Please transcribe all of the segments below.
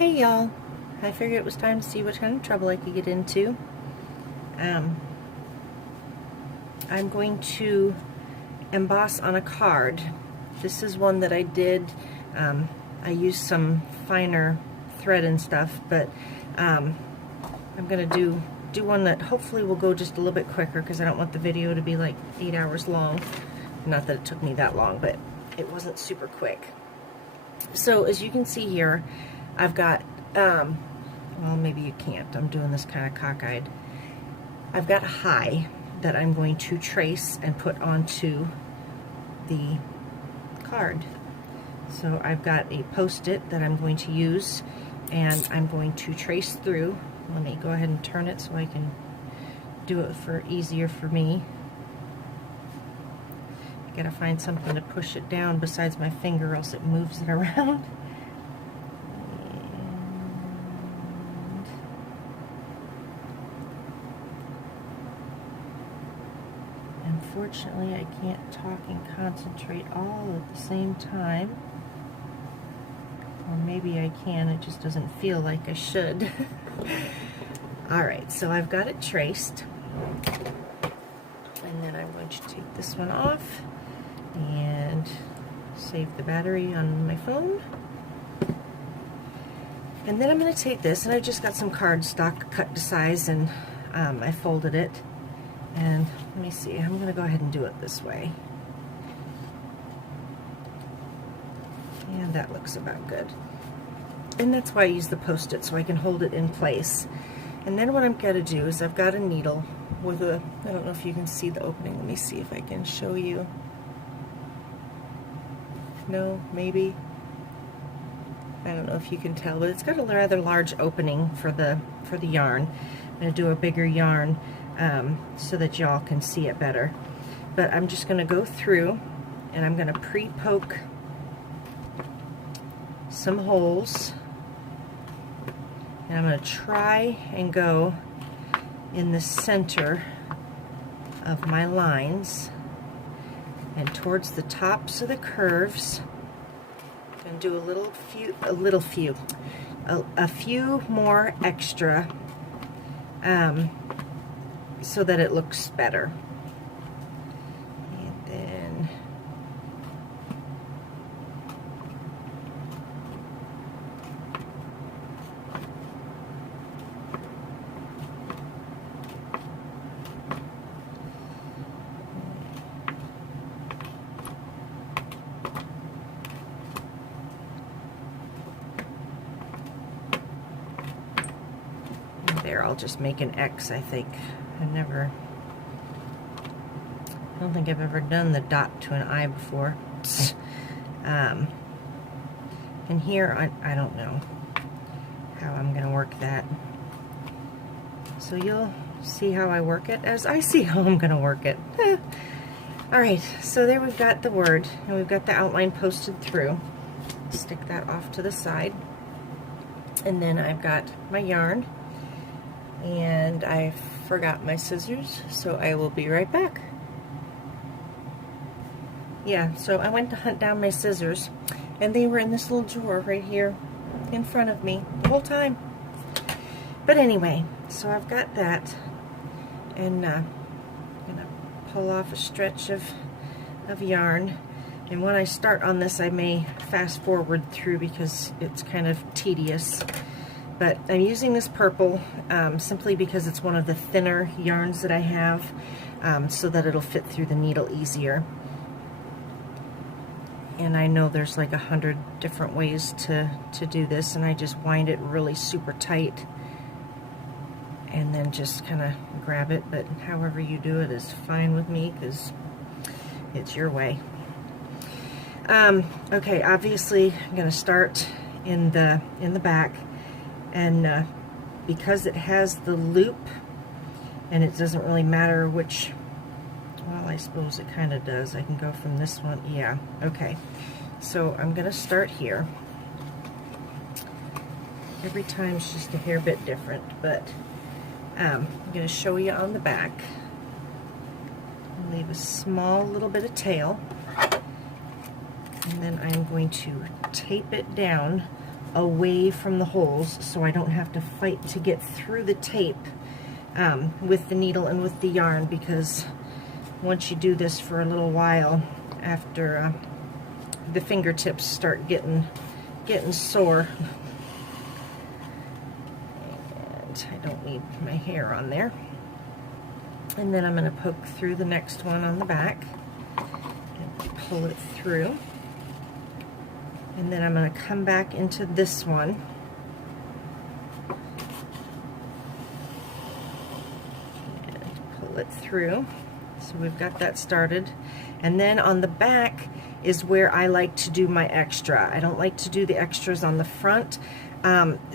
Hey y'all, I figured it was time to see what kind of trouble I could get into. I'm going to emboss on a card. This is one that I did. I used some finer thread and stuff, but I'm going to do one that hopefully will go just a little bit quicker because I don't want the video to be like 8 hours long. Not that it took me that long, but it wasn't super quick. So as you can see here, I've got, well, maybe you can't. I'm doing this kind of cockeyed. I've got high that I'm going to trace and put onto the card. So I've got a post-it that I'm going to use, and I'm going to trace through. Let me go ahead and turn it so I can do it easier for me. I gotta find something to push it down besides my finger, or else it moves it around. Unfortunately, I can't talk and concentrate all at the same time. Or maybe I can, it just doesn't feel like I should. Alright, so I've got it traced. And then I'm going to take this one off and save the battery on my phone. And then I'm going to take this, and I just got some cardstock cut to size, and I folded it. And let me see, I'm going to go ahead and do it this way. And that looks about good. And that's why I use the post-it, so I can hold it in place. And then what I'm going to do is I've got a needle with a, I don't know if you can see the opening. Let me see if I can show you. No, maybe. I don't know if you can tell, but it's got a rather large opening for the yarn. I'm going to do a bigger yarn so that y'all can see it better. But I'm just going to go through and I'm going to pre-poke some holes. And I'm going to try and go in the center of my lines and towards the tops of the curves, and do a few more extra so that it looks better. And then there, I'll just make an X, I think. I don't think I've ever done the dot to an I before. And here, I don't know how I'm going to work that. So you'll see how I work it as I see how I'm going to work it. Alright, so there we've got the word, and we've got the outline posted through. Stick that off to the side. And then I've got my yarn. And I forgot my scissors, so I will be right back. Yeah, so I went to hunt down my scissors, and they were in this little drawer right here in front of me the whole time. But anyway, so I've got that, and I'm gonna pull off a stretch of yarn. And when I start on this, I may fast forward through because it's kind of tedious. But I'm using this purple simply because it's one of the thinner yarns that I have, so that it'll fit through the needle easier. And I know there's like 100 different ways to do this, and I just wind it really super tight and then just kind of grab it. But however you do it is fine with me because it's your way. Okay, obviously I'm going to start in the back. And because it has the loop, and it doesn't really matter which, well, I suppose it kind of does. I can go from this one, yeah, okay. So I'm going to start here. Every time it's just a hair bit different, but I'm going to show you on the back. Leave a small little bit of tail, and then I'm going to tape it down away from the holes so I don't have to fight to get through the tape with the needle and with the yarn, because once you do this for a little while, after the fingertips start getting sore. And I don't need my hair on there. And then I'm going to poke through the next one on the back and pull it through. And then I'm going to come back into this one and pull it through. So we've got that started. And then on the back is where I like to do my extra. I don't like to do the extras on the front,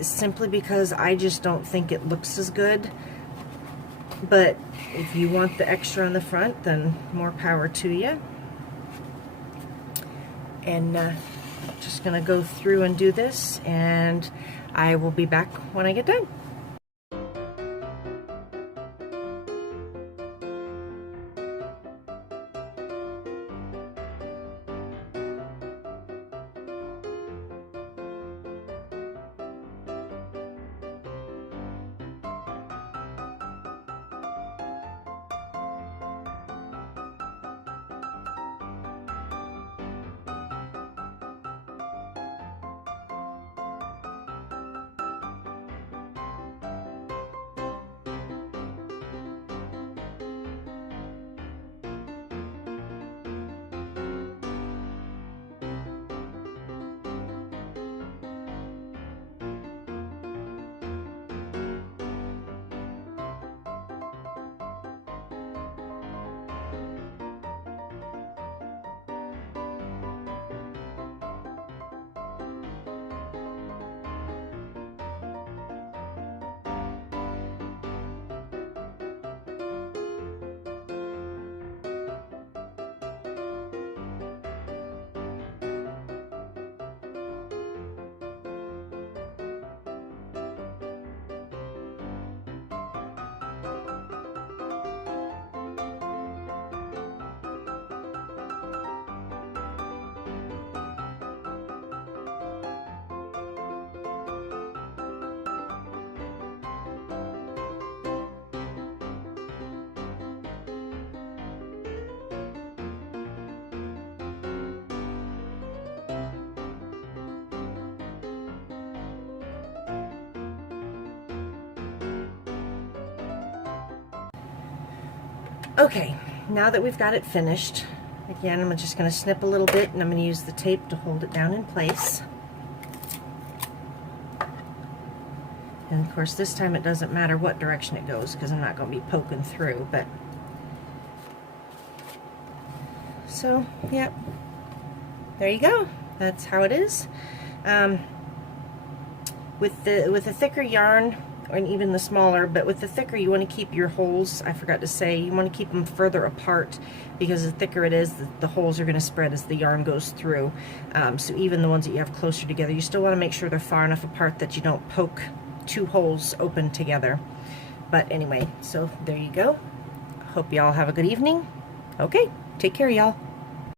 simply because I just don't think it looks as good. But if you want the extra on the front, then more power to you. And I'm just going to go through and do this, and I will be back when I get done. Okay, now that we've got it finished, again, I'm just going to snip a little bit, and I'm going to use the tape to hold it down in place. And of course, this time it doesn't matter what direction it goes, because I'm not going to be poking through, but so, yep, there you go. That's how it is. With the thicker yarn, or even the smaller, but with the thicker, you want to keep your holes, I forgot to say, you want to keep them further apart, because the thicker it is, the holes are going to spread as the yarn goes through. So even the ones that you have closer together, you still want to make sure they're far enough apart that you don't poke two holes open together. But anyway, so there you go. Hope y'all have a good evening. Okay, take care, y'all.